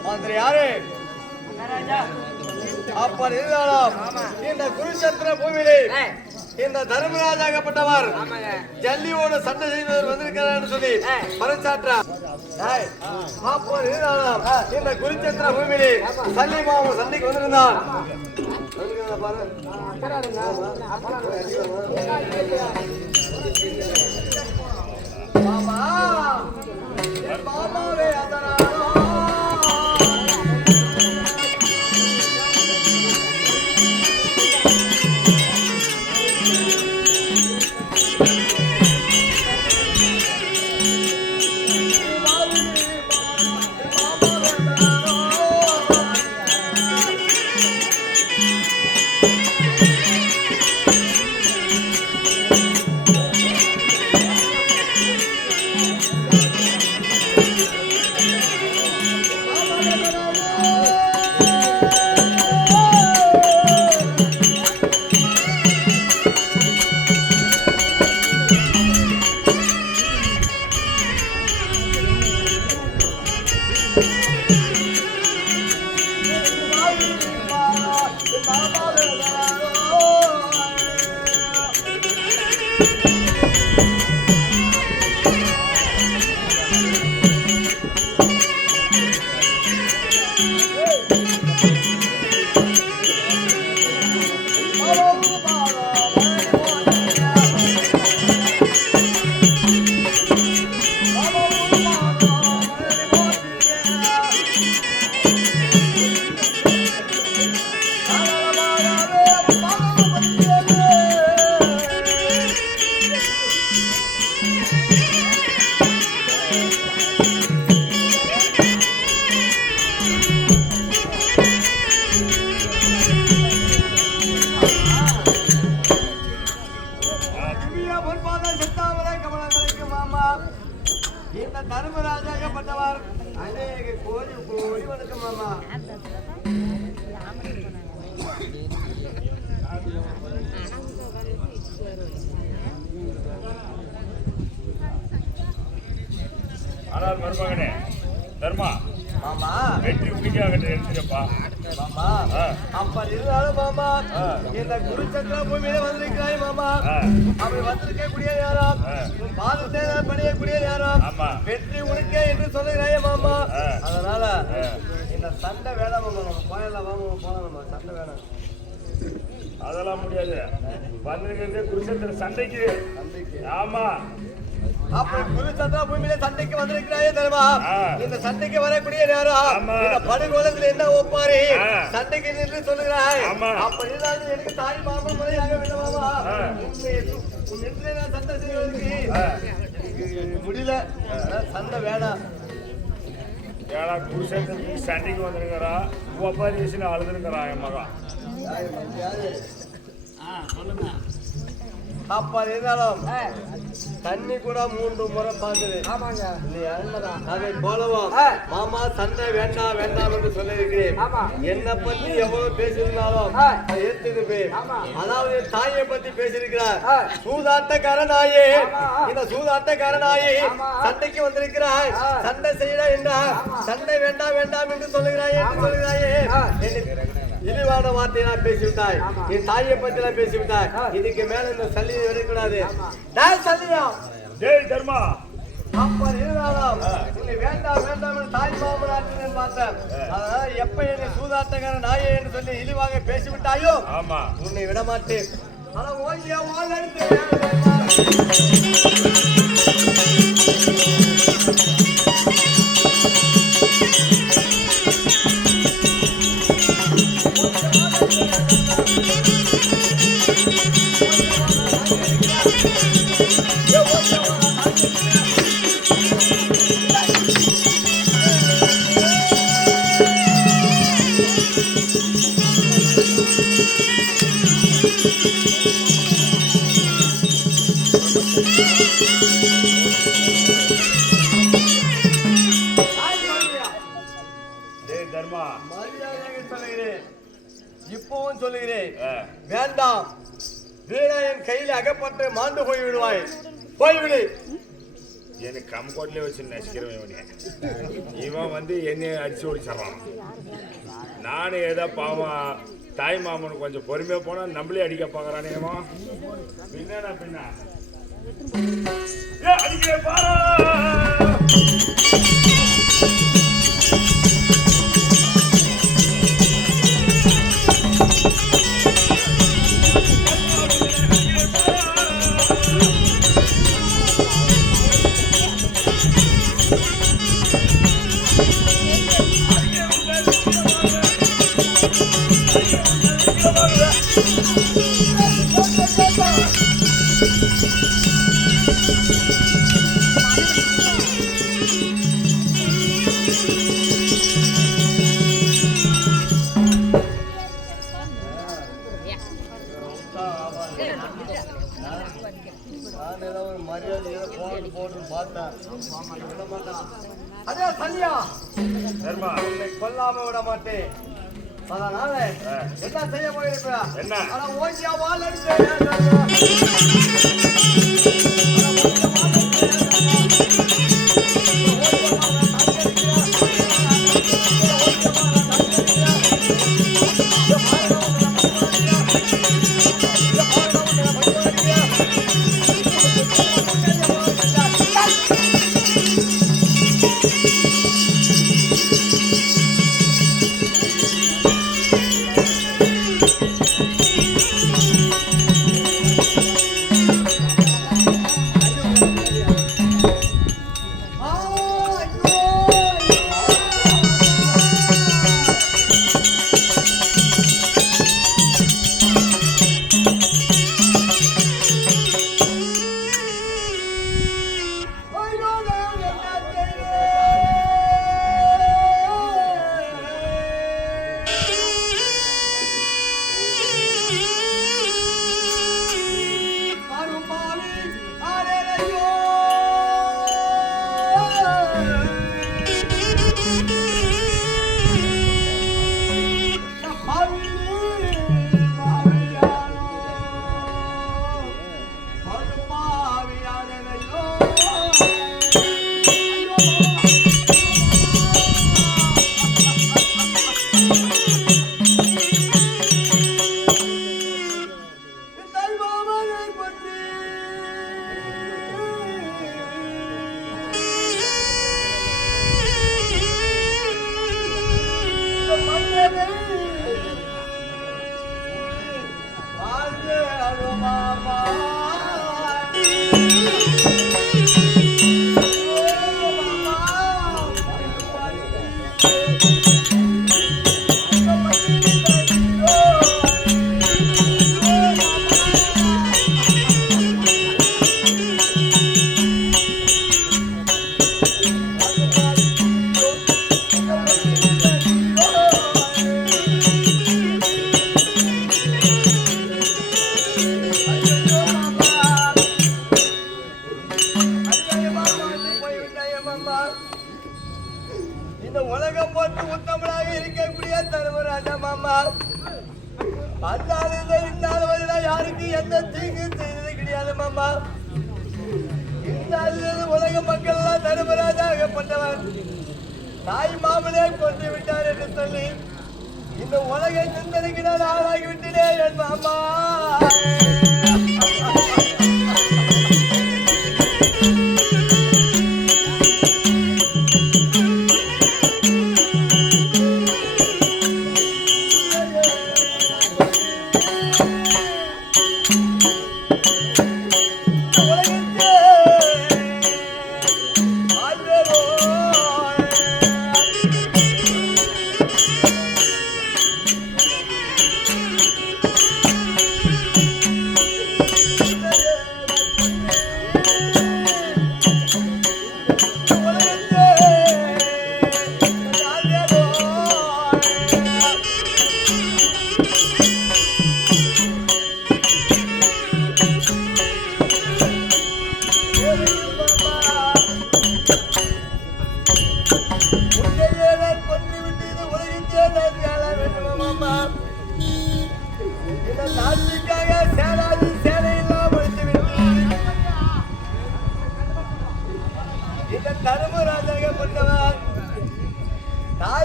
மந்திரி யாரு அப்பர் இருந்தாலும் இந்த குருச்சத்திர பூமியிலே இந்த தர்மராஜாகப்பட்டவர் ஜல்லியோடு சண்டை செய்தவர் வந்திருக்கிறார் சொல்லி பறைச்சாற்றார். அப்பர் இருந்தாலும் இந்த குருச்சத்திர பூமியிலே சல்லிமாவும் சண்டைக்கு வந்திருந்தான். மாமாவே அதனால தர்மராஜாகப்பட்டவர் அநேக கோடி கோடி வணக்கம் மாமா. ஆனால் மருமகனே தர்மா மாமா வெற்றி உண்டிக்காக எடுத்துக்கப்பா மாமா. அப்ப இருந்தாலும் மாமா இந்த குருச்சந்திர பூமியில வந்திருக்கிறாய் மாமா. அப்படி வந்திருக்கக்கூடிய யாரும் பாதத்தை பணியக்கூடிய யாரும் வெற்றி உனக்கே என்று சொல்லுகிறாயே மாமா. அதனால இந்த சண்டை வேணாம் மாமா. நம்ம போயெல்லாம் வாங்க போலாம். நம்ம சண்டை வேணாம். அதெல்லாம் முடியாது. வந்திருக்கிறது குருச்சந்திர சண்டைக்கு. ஆமா அப்படி குருச்சந்திர பூமியில சண்டைக்கு வந்திருக்கிறாயே தெரியுமா? இந்த சண்டைக்கு வரக்கூடிய நேரம் இந்த படுகோலத்துல என்ன ஒப்பாரி சண்டைக்கு நின்று சொல்லுகிறாய். அப்ப இருந்தாலும் எனக்கு தாய் மாமன் முறையாக வேண்டுமாமா. நான் சண்டை செய்வதற்கு முடியல. சண்டை வேணாம். ஏடா குருச்சந்திரனுக்கு சண்டைக்கு வந்திருக்கிறா ஒப்பாரி வயசுல அழுதுருக்கிறா என் மகன். சொல்லுங்க. அப்ப இருந்தாலும் தண்ணி கூட 3 முறை பார்த்தது. ஆமாங்க இல்லையா? அதை போலவும் மாமா சண்டை வேண்டாம் வேண்டாம் என்று சொல்லியிருக்கிறேன். என்னை பத்தி எவ்வளவு பேசியிருந்தாலும் ஏத்துக்குப்பேன். அதாவது தாயை பத்தி பேசியிருக்கிறார். சூதாட்டக்கார நாயே, இந்த சூதாட்டக்கார நாயே சண்டைக்கு வந்திருக்கிறாய். சண்டை செய்யல என்றா சண்டை வேண்டாம் வேண்டாம் என்று சொல்லுகிறாயே என்று சொல்லுகிறாயே. இழிவான வார்த்தையை நான் பேசிவிட்டாய். என் தாயை பத்தி நான் பேசிவிட்டாய். இதுக்கு மேல இந்த சல்லியை விடக்கூடாது. தர்மா அப்ப இருந்தாலும் உன்னை வேண்டாம் வேண்டாம் என்று தாய் மாமனாற்றினேன் பார்த்தேன். அதனால எப்ப என்னை சூதாட்டக்கார நாயே என்று சொல்லி இழிவாக பேசிவிட்டாயோ உன்னை விட மாட்டேன். ஆனா ஓய்யா இப்பவும் சொல்லுகிறேன், வேண்டாம். வீணா என் கையில் அகப்பட்டு மாண்டு போய்விடுவாய். போய்விடு. எனக்கு கம்கோட்லேயே வச்சு நசிக்கிறவன் இவனே. இவன் வந்து என்னை அடிச்சு ஓடிச்சிடறான். நானும் ஏதோ பாவம் தாய் மாமனுக்கு கொஞ்சம் பொறுமையாக போனால் நம்மளே அடிக்க பார்க்குறானேமா. பின்னா பின்னா அடிக்கிறேன் பாரா. அதே சன்னியா கொல்லாம விட மாட்டேன். அதனால என்ன செய்ய போயிருப்பா? என்ன ஓட்டியா வால் அடிச்சு உலக மக்கள் எல்லாம் தர்மராஜாகப்பட்டவர் தாய் மாமனே கொண்டு விட்டார் என்று சொல்லி இந்த உலகை சிந்தனைக்கு நான் ஆளாகிவிட்டேன் என் மாமா.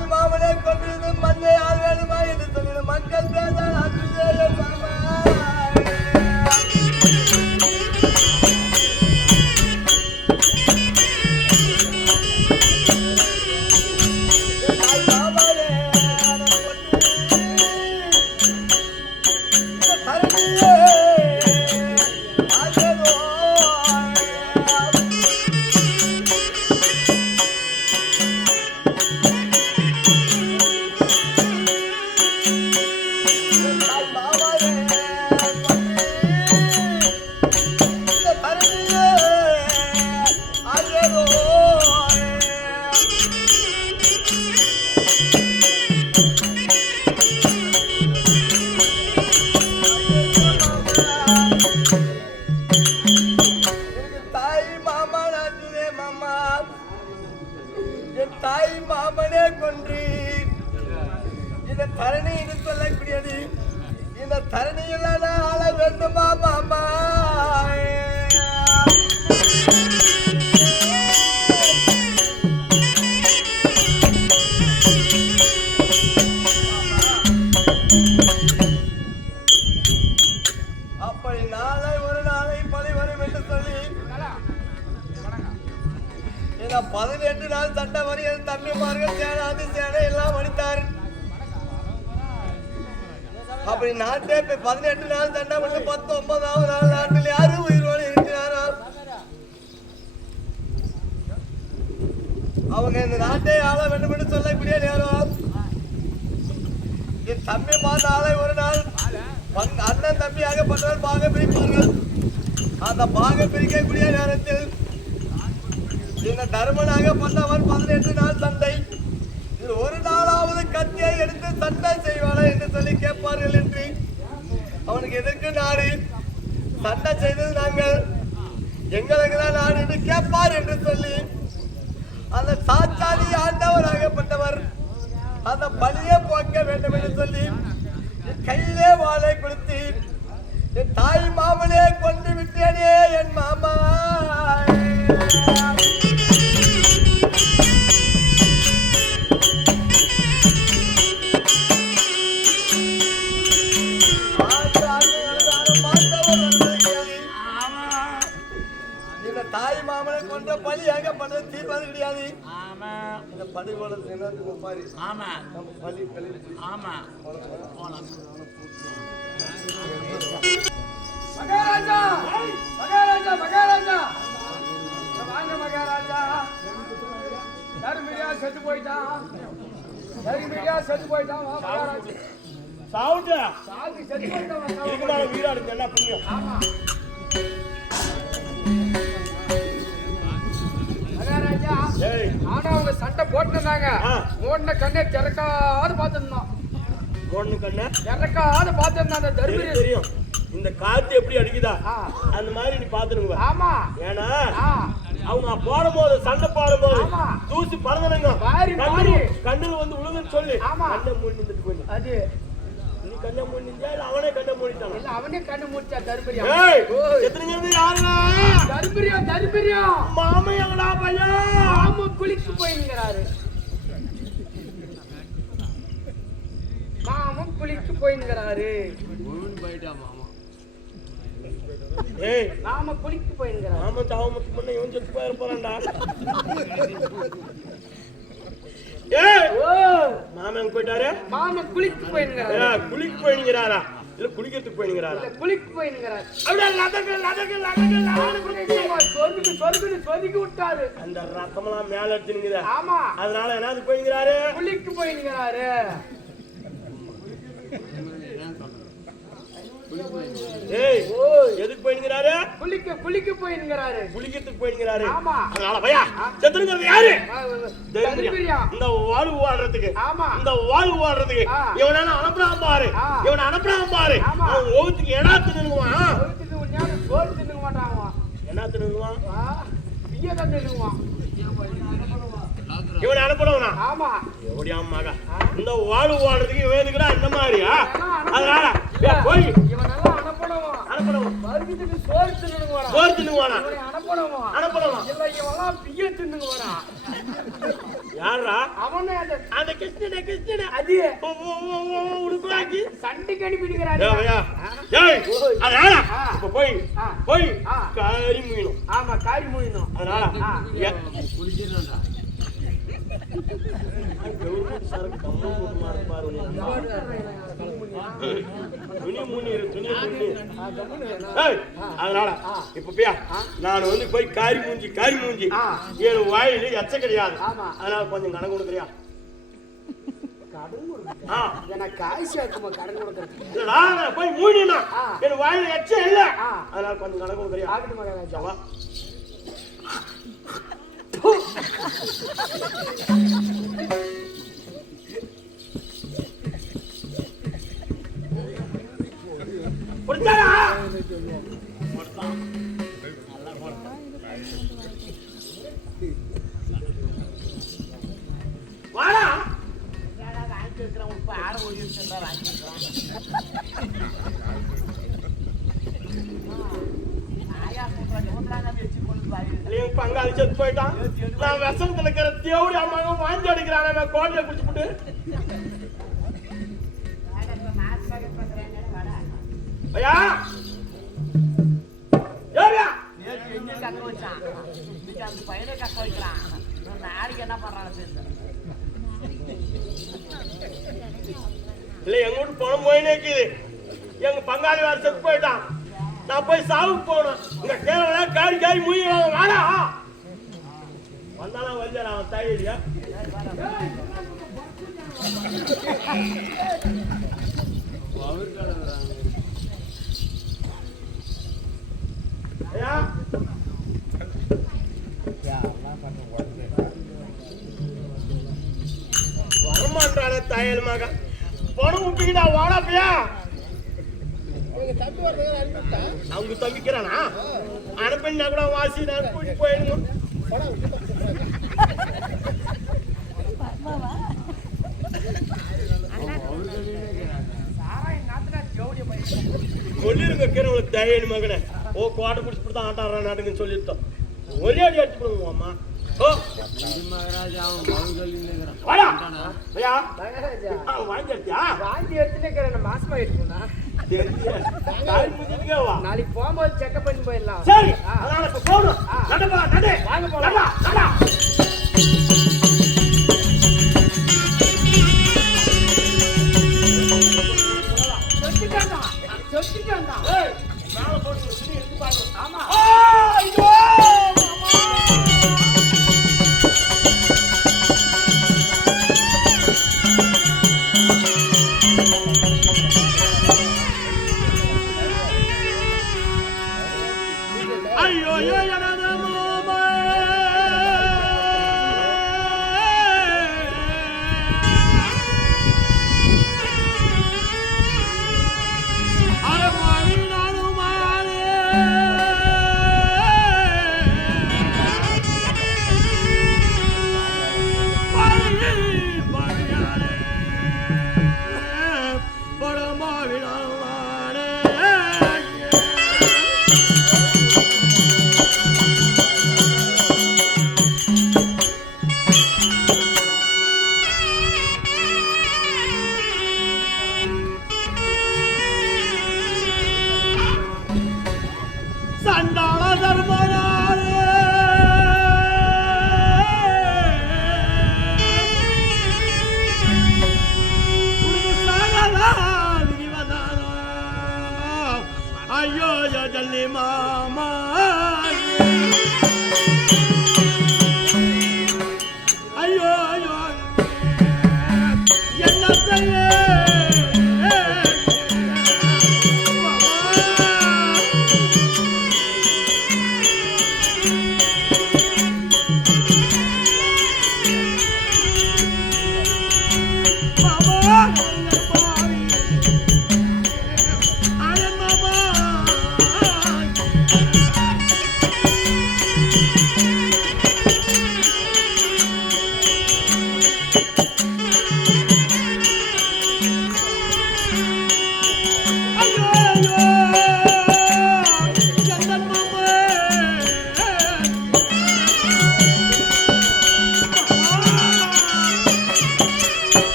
தாய் மாமனை கொண்டு மண்ணை ஆள் வேணுமா என்று சொல்லின மக்கள் பேசால் அச்சுதே மாமா. தாய் மாமனே கொன்று இந்த தரணி என்று சொல்லக்கூடியது இந்த தரணியில் ஆள வேண்டுமா மாமா. அப்படி நாளை ஒரு நாளை பழி வரும் என்று சொல்லி 18 நாள் சட்டை வரி என் தம்பிமார்கள் சேனாது சேனை எல்லாம் அடித்தார். அப்படி நாட்டே 18 நாள் சண்டை பண்ணி 19வது நாள் நாட்டில் யாரும் உயிரோடு இருக்கிறாரோ அவங்க இந்த நாட்டை ஆள வேண்டும் என்று சொல்லக்கூடிய நேரம் என் தம்பி பார்த்த ஆளை ஒரு நாள் அண்ணன் தம்பி ஆகப்பட்டவர் பாக பிரிப்பார்கள். அந்த பாக பிரிக்கக்கூடிய நேரத்தில் இந்த தர்மனாக பண்ணவர் 18 நாள் சண்டை இது ஒரு நாளாவது கத்தியை எடுத்து சண்டை செய்வானா என்று சொல்லி கேட்பார்கள் என்று அவனுக்கு எதற்கு நாடு சண்டை செய்தது நாங்கள் எங்களுக்கு தான் நாடு என்று கேட்பார் என்று சொல்லி அந்த சாச்சாலி ஆண்டவராகப்பட்டவர் அந்த பலியை போக்க வேண்டும் என்று சொல்லி கையிலே வாளை கொடுத்து என் தாய் மாமனே கொண்டு விட்டேனே என் மாமா. தாய் மாமனை கொன்ற பலி ஏகப்பட்டது தீர்ப்பது கிடையாது. இந்த படி போல பாரு பலி மகாராஜா மகாராஜா மகாராஜா வாங்க மகாராஜா. தர்மியா செத்து போயிட்டான் மகாராஜா. சாவுட்டா சாதி செத்து போயிட்டான் வீராடு என்ன புண்ணியம். ஆமா மகாராஜா. ஆனா அவங்க சண்டை போட்டுருந்தாங்க. ஓடின கண்ணே திறக்காது பார்த்துருந்தோம். திறக்காது பார்த்துருந்தான் அந்த தர்மபுரி. தெரியும் இந்த காத்து எப்படி அடிக்குதா அந்த மாதிரி நீ பாத்துருங்க. ஆமா ஏன்னா அவங்க போடும்போது சண்டை போடும்போது தூசி பறந்துடுங்க கண்ணுல வந்து விழுதுன்னு சொல்லி கண்ணை மூடி நின்றுட்டு போய் அது நீ கண்ணை மூடி நின்றா இல்ல அவனே கண்ணை மூடிட்டான். இல்ல அவனே கண்ணை மூடிச்சா தர்மபுரியா. எத்தனைங்கிறது யாருங்க தர்மபுரியா மாமா எங்கடா பையன் மாமா குளிக்கு போயிங்கிறாரு. மாமன் குளிக்கு போயிங்கிறாரு. ஏய் மாமா குளிக்கு போயிங்கிறாரு. மாமா தாவமுக்கு முன்ன இவன் செத்து போயிட போறான்டா. ஏய் ஓ மாமா எங்க போயிட்டாரு. மாமா குளிக்கு போயிங்கிறாரு. குளிக்கு போயிங்கிறாரா இல்ல குளிக்கிறதுக்கு போயிங்கிறாரா. இல்ல குளிக்கு போயிங்கிறாரு. அப்படியே லதக்கு சொதுக்கி விட்டாரு. அந்த ரத்தமெல்லாம் மேல எடுத்துனுங்குது. ஆமா அதனால என்னது போயிங்கிறாரு குளிக்கு போயிங்கிறாரு. ஏய் எதுக்கு போயிங்கிறாரு குளிக்கு போயிங்கிறாரு. குளிக்கிறதுக்கு போயிங்கிறாரு. ஆமா அதனால பையா செத்துங்கிறது யாரு தர்மபுரியா. இந்த வாழ்வு வாழ்றதுக்கு ஆமா இந்த வாழ்வு வாழ்றதுக்கு இவனால அனுப்புறாம பாரு இவனை அனுப்புறாம பாரு அவன் ஓகத்துக்கு எடா தின்னுவான். சோறு தின்னுக்க மாட்டான். என்ன தின்னுவான் பிய தான் தின்னுவான். இவனை அனுப்பணும்னா ஆமா எப்படியாமாக்கா இந்த வாழ்வு வாழ்றதுக்கு இவன் எதுக்குடா இந்த மாதிரியா. அதனால போய் இவனெல்லாம் அனுப்பணும். மறுபடியும் சோறு தின்னுங்க வரா சோறு தின்னுவானா அனுப்பணும் இல்ல இவெல்லாம் பிய தின்னுங்க வரா யாரா அவனே அந்த கிருஷ்ணனே அது உடுக்குறாக்கி சண்டைக்கு அனுப்பிடுகிறாரு அதனால இப்ப போய் காரி முயணும். ஆமா காரி முயணும். அதனால அதனால இப்ப நான் வந்து போய் காரி மூஞ்சி என் வாயில எச்ச கிடையாது. அதனால கொஞ்சம் கடன் கொடுக்குறியா? எனக்கு காய்ச்சி இருக்குமா கடன் கொடுக்கறது? நான் போய் மூடினா என் வாயில எச்ச இல்ல. அதனால கொஞ்சம் கடன் கொடுக்குறியா? ஆகட்டும் மகாராஜா. வாடா பங்காளி செத்து போயிட்டான். நான் விஷத்துல இருக்கிற தேவடி அம்மாவும் வாங்கி அடிக்கிறான். கோட்டையை குடிச்சுட்டு ஐயா இல்ல எங்க வீட்டு பணம் போயினே இருக்குது. எங்க பங்காளி வேற செத்து போயிட்டான். நான் போய் சாவுக்கு போகணும். இங்க கேரளா காரி மூழ்கி வாடா வந்தாலும் வந்தாரா அவன் தாயிலியா வரமாட்டான தாயல் மகன் பணம் உப்பிக்கிட்டா வாடா பையா. அவங்க தம்பிக்கிறானா அனுப்பினா கூட வாசி நான் கூட்டி போயிடுங்க. சொல்லிருங்க கிரவங்களுக்கு தயல் மகனே. ஓ கோட்டை குடிச்சு தான் ஆட்டாடுறா நாட்டுக்குன்னு சொல்லிட்டோம். ஒரே அடி அடிச்சு போடுவோம் அம்மா. நாளைக்கு போகும்போது செக்அப் பண்ணி போயிடலாம். சரி அதனால இப்ப போகணும். வாங்க போலாம். ஆமா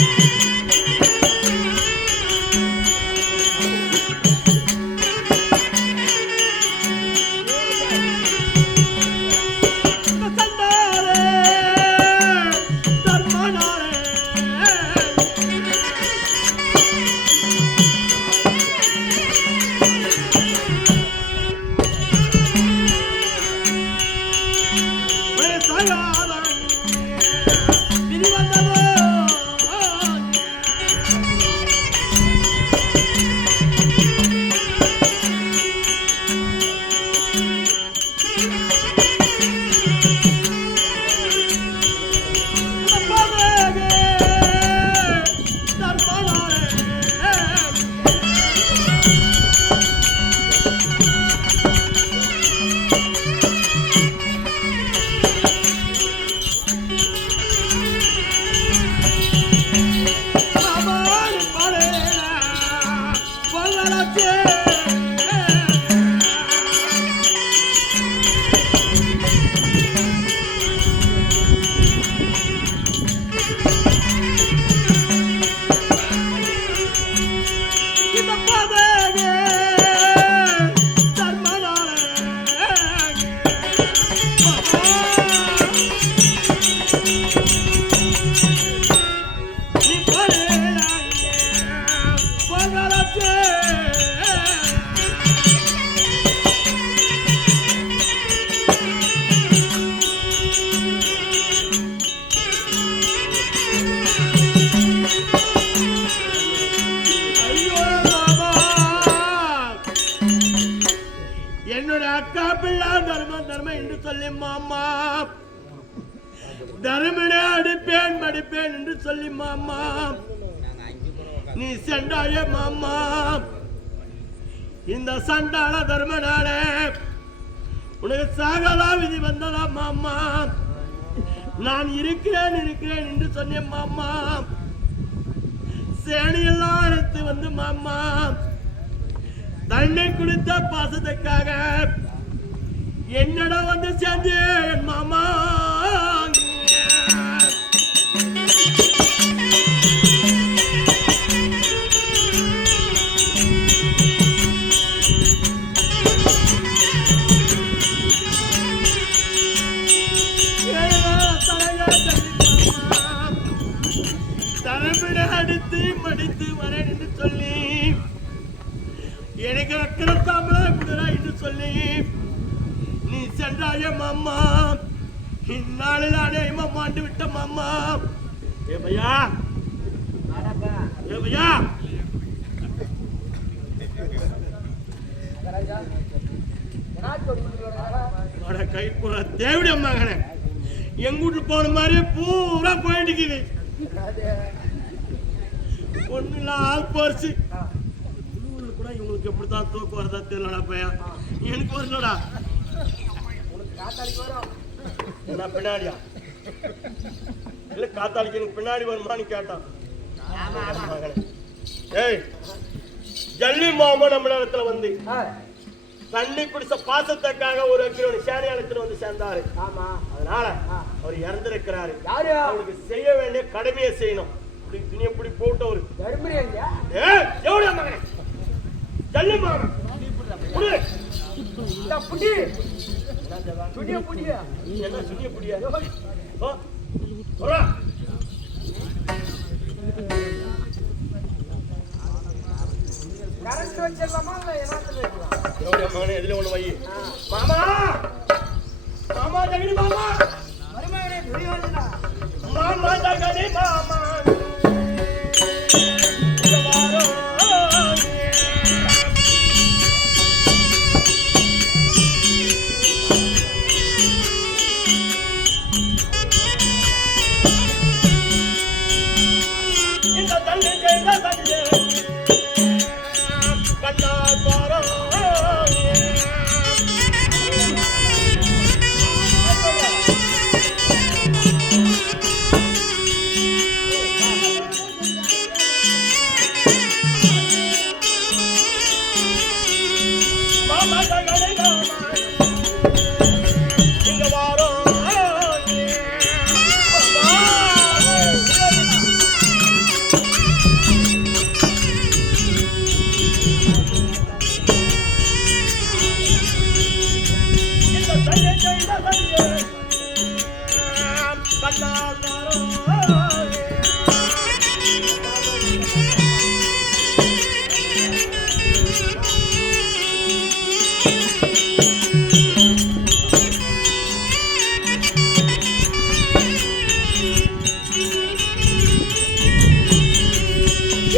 படிப்பேன் என்று சொல்லி மாமா நீ சென்றாயே மாமா. இந்த சண்டாள தர்மனாலே உனக்கு சாகலா விதி வந்ததா மாமா. நான் இருக்கிறேன் என்று சொன்னேன் மாமா. சேனையெல்லாம் எடுத்து வந்து மாமா தண்ணி குடித்த பாசத்துக்காக என்னடா வந்து சேர்ந்தேன் மாமா. அடித்து மடித்து வரேன் என்று சொல்லி எனக்கு அக்கறத்தாமல குதிரா என்று சொல்லி நீ சென்றாய மாமா. இந்நாளில் அநேகமா மாண்டு விட்ட மாமா. ஏ பையா கைப்புற தேவிட மகனே எங்க வீட்டு போன மாதிரியே பூரா போயிட்டு இருக்குது. ஒண்ணு ஆள் போச்சு கூட இவங்களுக்கு எப்படித்தான் தூக்கம் வரதா தெரியலடா பையன். எனக்கு வரலடா. என்ன பின்னாடியா இல்ல காத்தாளிக்கு எனக்கு பின்னாடி வருமானு கேட்டான். ஏய் ஜல்லி மாமா நம்ம இடத்துல வந்து தண்ணி குடிச்ச பாசத்துக்காக ஒரு சேனையாளத்துல வந்து சேர்ந்தாரு. அதனால அவர் இறந்திருக்கிறாரு. அவருக்கு செய்ய வேண்டிய கடமையை செய்யணும். துணியப்படி போட்டவர் ஜல்லி மாமா என்ன சுனிய புடியா மகனே எதுல ஒண்ணு வை. மாமா மாமா ஜகடி மாமா மாமா ஜகடி மாமா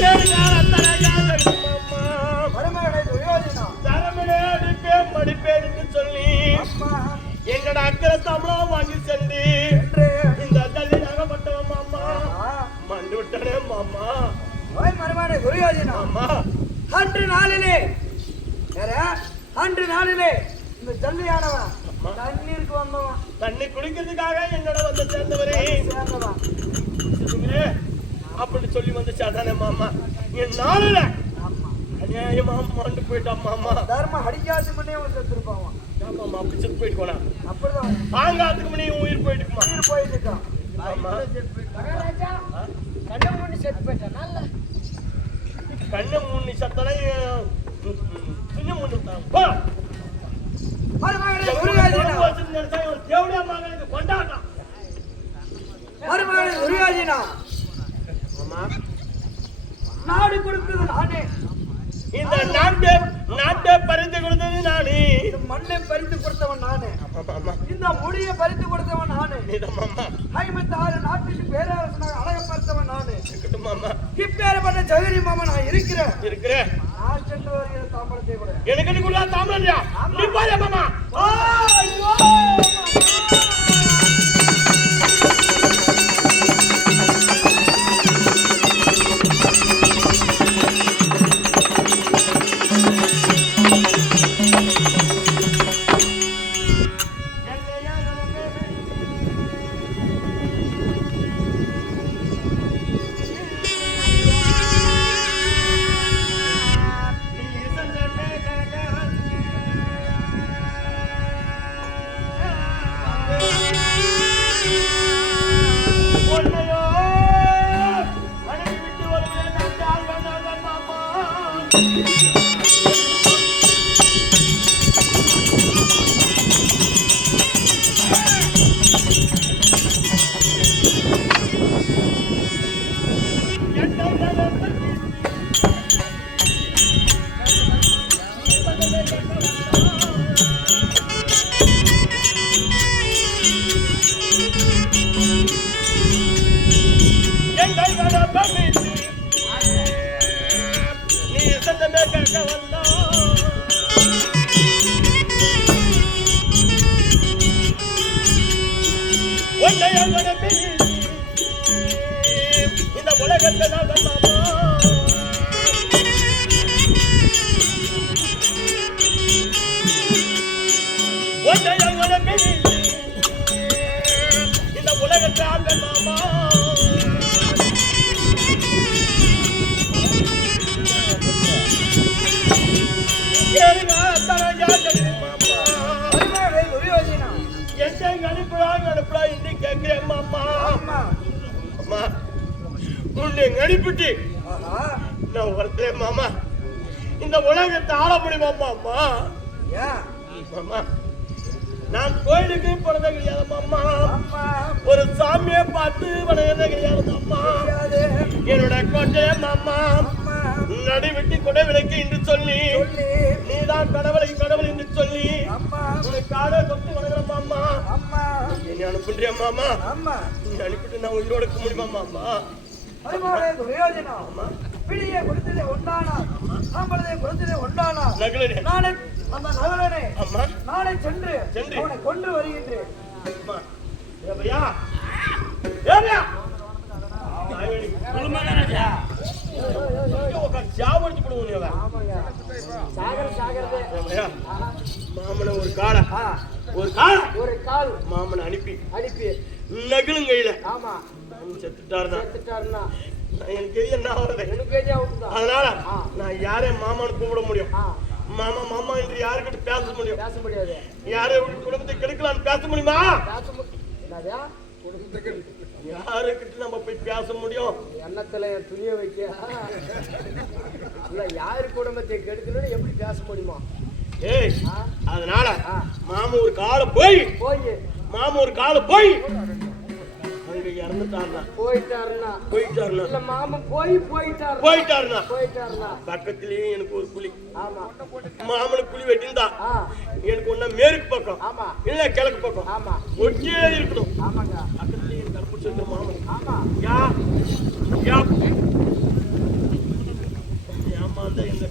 சொல்லி என்னோட அக்கறை தமிழம் வாங்கி சென்று இந்த தள்ளி நகப்பட்டவன் மாமா மண்டு விட்டனே மாமா மருமகனை துரியோதனா மாமா அன்று நாளிலே இந்த ஜல்லியானவன் தண்ணீருக்கு வந்தவன் தண்ணி குடிக்கிறதுக்காக என்னோட வந்து சேர்ந்தவரே அப்படி சொல்லி வந்து சேர்ந்தானே மாமா என் நாளில அநியாயமா மாண்டு போயிட்டான் மாமா தர்மம் அடிக்காது முன்னே வந்து செத்துருப்பான் மாமா அப்படி செத்து போயிட்டு போனா அப்படிதான் ஆங்காத்துக்கு முன்னே உயிர் போயிட்டுக்குமா உயிர் போயிட்டு இருக்கான் ஆமா கண்ணை மூடி செத்து போயிட்டான் கண்ணை மூணு சத்தனை சின்ன மூணு கொண்டாட்டம் மருமகனை துரியோதனா நாடு கொடுத்தது நானே இந்த நாட்டை பறித்து கொடுத்தது நானே இந்த மண்ணை பறித்து கொடுத்தவன் நானே இந்த முடியை பறித்து கொடுத்தவன் நானே 56 நாட்டுக்கு பேரரசனாக அழகப்படுத்தவன் நானே இப்பேற்பட்ட ஜெகரி மாமா நான் இருக்கிறேன் நான் சென்று வருகிற தாம்பரத்தை கூட எனக்கு தாம்பரம் நீ பாரு மாமா இந்த உலகத்தை இந்த உலகத்தை ஆள்கள் மாமா அனுப்புறா இன்னைக்கு கேட்கிறேன் மாமா அம்மா உன்னை அனுப்பிட்டு நான் வரத்தேன் மாமா இந்த உலகத்தை ஆள முடியுமாம்மா அம்மா மாமா நான் கோயிலுக்கு போனதே கிடையாது மாமா ஒரு சாமியை பார்த்து வணங்குறதே கிடையாது மாமா என்னோட கோட்டையை மாமா நடுவிட்டு கொடை விளக்கு என்று சொல்லி நீதான் கடவுளை கடவுள் என்று சொல்லி உனக்கு காடை தொட்டு வணங்குற மாமா என்னை அனுப்புறியா மாமா நீ அனுப்பிட்டு நான் உயிரோட இருக்க முடியுமா மாமா பிடியை கொடுத்ததே ஒன்றானா சாம்பளத்தை கொடுத்ததே ஒன்றானா நானே அந்த நகரனே நானே சென்று அவனை கொன்று வருகின்றேன் மாமனை ஒரு கால மாமனை அனுப்பி நகிலும் கையில செத்துட்டாருன்னா எனக்கு என்ன ஆகுது அதனால நான் யாரையும் மாமான்னு கூப்பிட முடியும் மாமா மாமா என்று யாருக்கிட்ட பேச முடியாது யாரை குடும்பத்தை கெடுக்கலான்னு பேச முடியுமா யாருக்கிட்ட நம்ம போய் பேச முடியும் எண்ணத்துல துணிய வைக்க யாரு குடும்பத்தை கெடுக்கணும்னு எப்படி பேச முடியுமா ஏய் அதனால மாமா ஒரு காலம் போய் மாமா ஒரு காலம் போய் போயிட்டாருன்னா மாமன் போயிட்டாருன்னா பக்கத்திலேயே எனக்கு ஒரு குழி மாமனுக்கு குழி வெட்டிருந்தா எனக்கு ஒன்னா மேற்கு பக்கம் இல்ல கிழக்கு பக்கம் ஒட்டியே இருக்கணும் பக்கத்திலேயே தப்பு சொல்ற மாமன்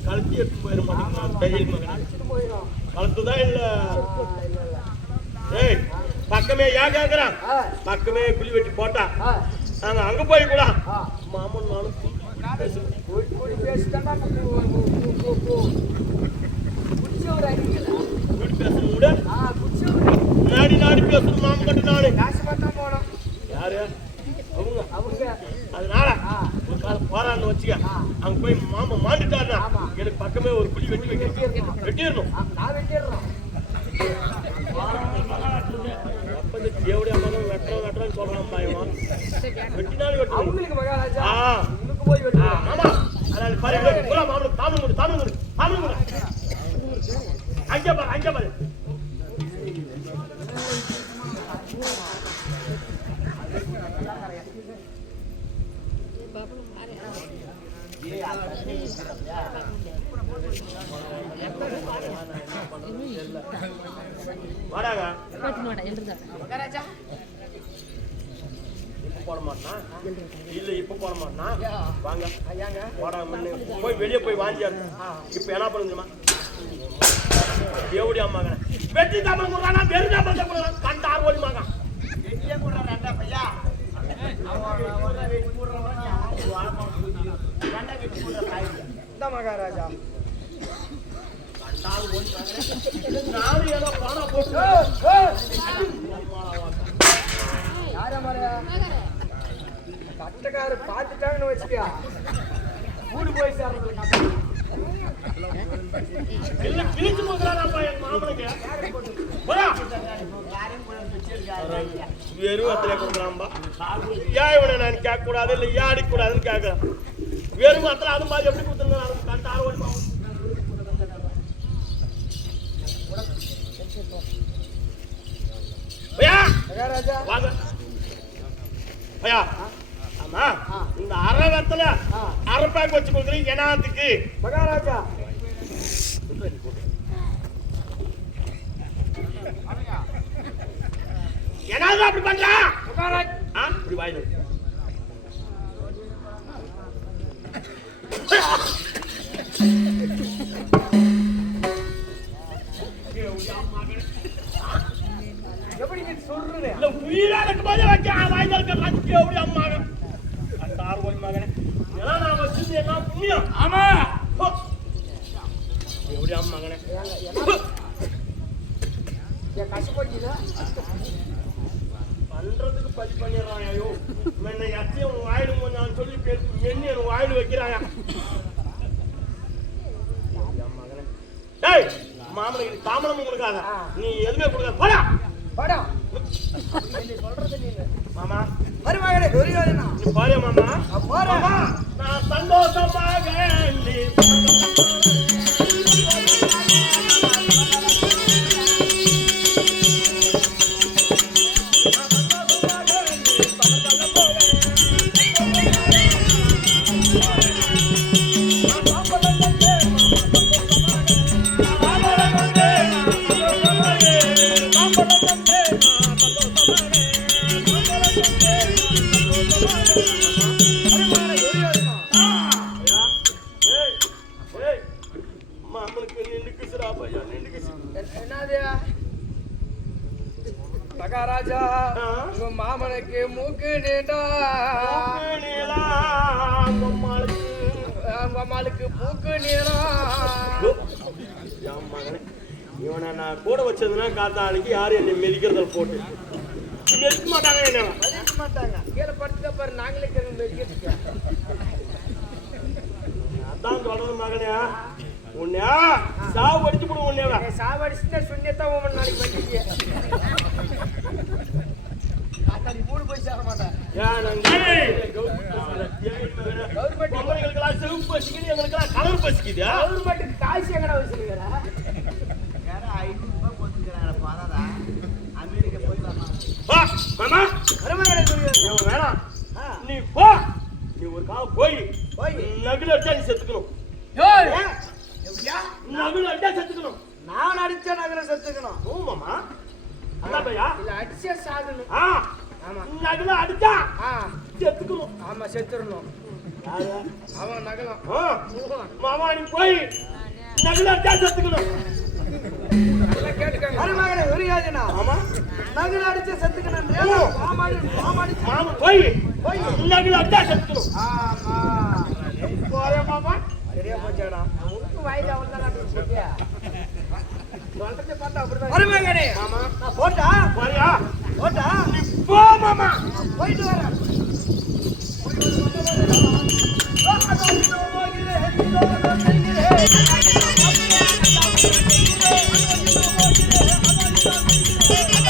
கழுத்தி எடுத்து போயிட மாட்டேங்கிறான் தையல் மகன் கழுத்துதான் இல்ல ஏய் பக்கமே ஏன் கேக்குறான் பக்கமே குழி வெட்டி போட்டா நாங்க அங்க போய் கூட மாமன் நானும் நாடி நாடி பேசணும் மாமன் கட்டு நாடு யாரு அவங்க அதனால போறான்னு வச்சுக்க அங்க போய் மாமா மாண்டுட்டாருனா எனக்கு பக்கமே ஒரு குழி வெட்டி வெட்டிடணும் தேவடைய அம்மா வெட்டுறோம் சொல்றான் பாயமா வெட்டினாலும் வெட்டுவாங்க ஆமா அதனால பாரு மாமனுக்கு தாமம் அங்கே பாரு வாடாங்க போட மாட்டான் இல்ல இப்ப போட மாட்டான் வாங்க வாடா போய் வெளியே போய் வாங்கியாரு இப்ப என்ன பண்ணுமா தேவடி அம்மாங்க வெட்டி தாமம் கொடுறானா வெறும் தாமம் கண்டார் ஓடிமாங்க வெட்டியே கொடுறான் ரெண்டா பையா மகாராஜா கட்டக்காரு பாத்துட்டாங்கன்னு வச்சுக்கியா கூடு போய் சேர்றது கிழிச்சு போகிறாப்பா என் மாமனுக்கு வெறும் அத்தனை கொடுக்குறான்பா ஏன் இவனை நான் கேட்க கூடாது இல்ல ஏன் அடிக்க கூடாதுன்னு கேட்கிறேன் வெறும் அத்தனை அது மாதிரி எப்படி கொடுத்துருந்தேன் கண்டாரு ஓடி வாங்க ஐயா ஆமா இந்த அரவத்துல அரப்பாக்கு வச்சு கொடுக்குறீங்க என்னத்துக்கு மகாராஜா என்னது அப்படி பண்றா மகாராஜா இப்படி வாயில எப்படி நீ சொல்றே இல்ல உயிரா இருக்கு போதே வச்சா வாயில இருக்க ராஜ்கே அப்படி அம்மாங்க அட்டார் ஓடி மகனே எல்லாம் நான் வச்சிருந்தே என்ன புண்ணியம் ஆமா எப்படி அம்மாங்கனே ஏ கஷ்டப்பட்டீல பண்றதுக்கு பதி பண்ணிறான் ஐயோ என்ன யாத்தையும் வாயில நான் சொல்லி மென்னி வாயில வைக்கறாயா அம்மாங்கனே டேய் மாமனுக்கு தாமனம் கொடுக்காத நீ எதுமே கொடுக்காத போடா போடா நீ சொல்றது நீ மாமா மருமகனே துரியோதனா நீ பாரு மாமா போடா நான் சந்தோஷமாக நீ மகாராஜா உங்க மாமனுக்கு மூக்கு நீண்டா அம்மாளுக்கு மூக்கு நீளா இவனை நான் கூட வச்சதுன்னா காத்தாளுக்கு யாரும் என்னை மெதிக்கிறத போட்டு மெதிக்க மாட்டாங்க என்ன மெதிக்க மாட்டாங்க கீழே படுத்துக்க பாரு நாங்களே மெதிக்க அதான் சொல்றது மகனே உன்னையா சாவு அடிச்சு போடுவோம் உன்னையா சாவு அடிச்சுட்டா சுண்ணியத்தான் உன் நாளைக்கு பண்ணிக்க நீ மூணு போய் சேர மாட்டேன் கவர்மெண்ட் செவப்பு பசிக்குது எங்களுக்கெல்லாம் கலர் பசிக்குது கவர்மெண்ட்டுக்கு காசு எங்கடா வச்சிருக்கிற அமெரிக்கா போய் வேணாம் நீ போ நீ ஒரு காலம் போய் நகுல அடிச்சா நீ செத்துக்கணும் நகுல அடிச்சா செத்துக்கணும் நான் அடிச்சா நகுல செத்துக்கணும் ஓமாமா அதான் பையா இல்ல அடிச்சா சாகணும் ஆமா நகுல அடிச்சா செத்துக்கணும் ஆமா செத்துறணும் அவன் நகலாம். மாமா நீ போய் நகலாட்டா செத்துக்கணும். மருமகனை உரியாதுனா ஆமா நகல் அடிச்சு செத்துக்கணும். மாமா போய் நகலாட்டா செத்துக்கணும். ஆமா போறே மாமா. சரியா போச்சாடா. உனக்கு வயது அவள்தான் போட்டியா? சொல்றதை பார்த்தா அப்படிதான். மருமகனே ஆமா நான் போட்டா போறியா? போட்டா நீ போ மாமா. போயிட்டு வரேன். Thank you.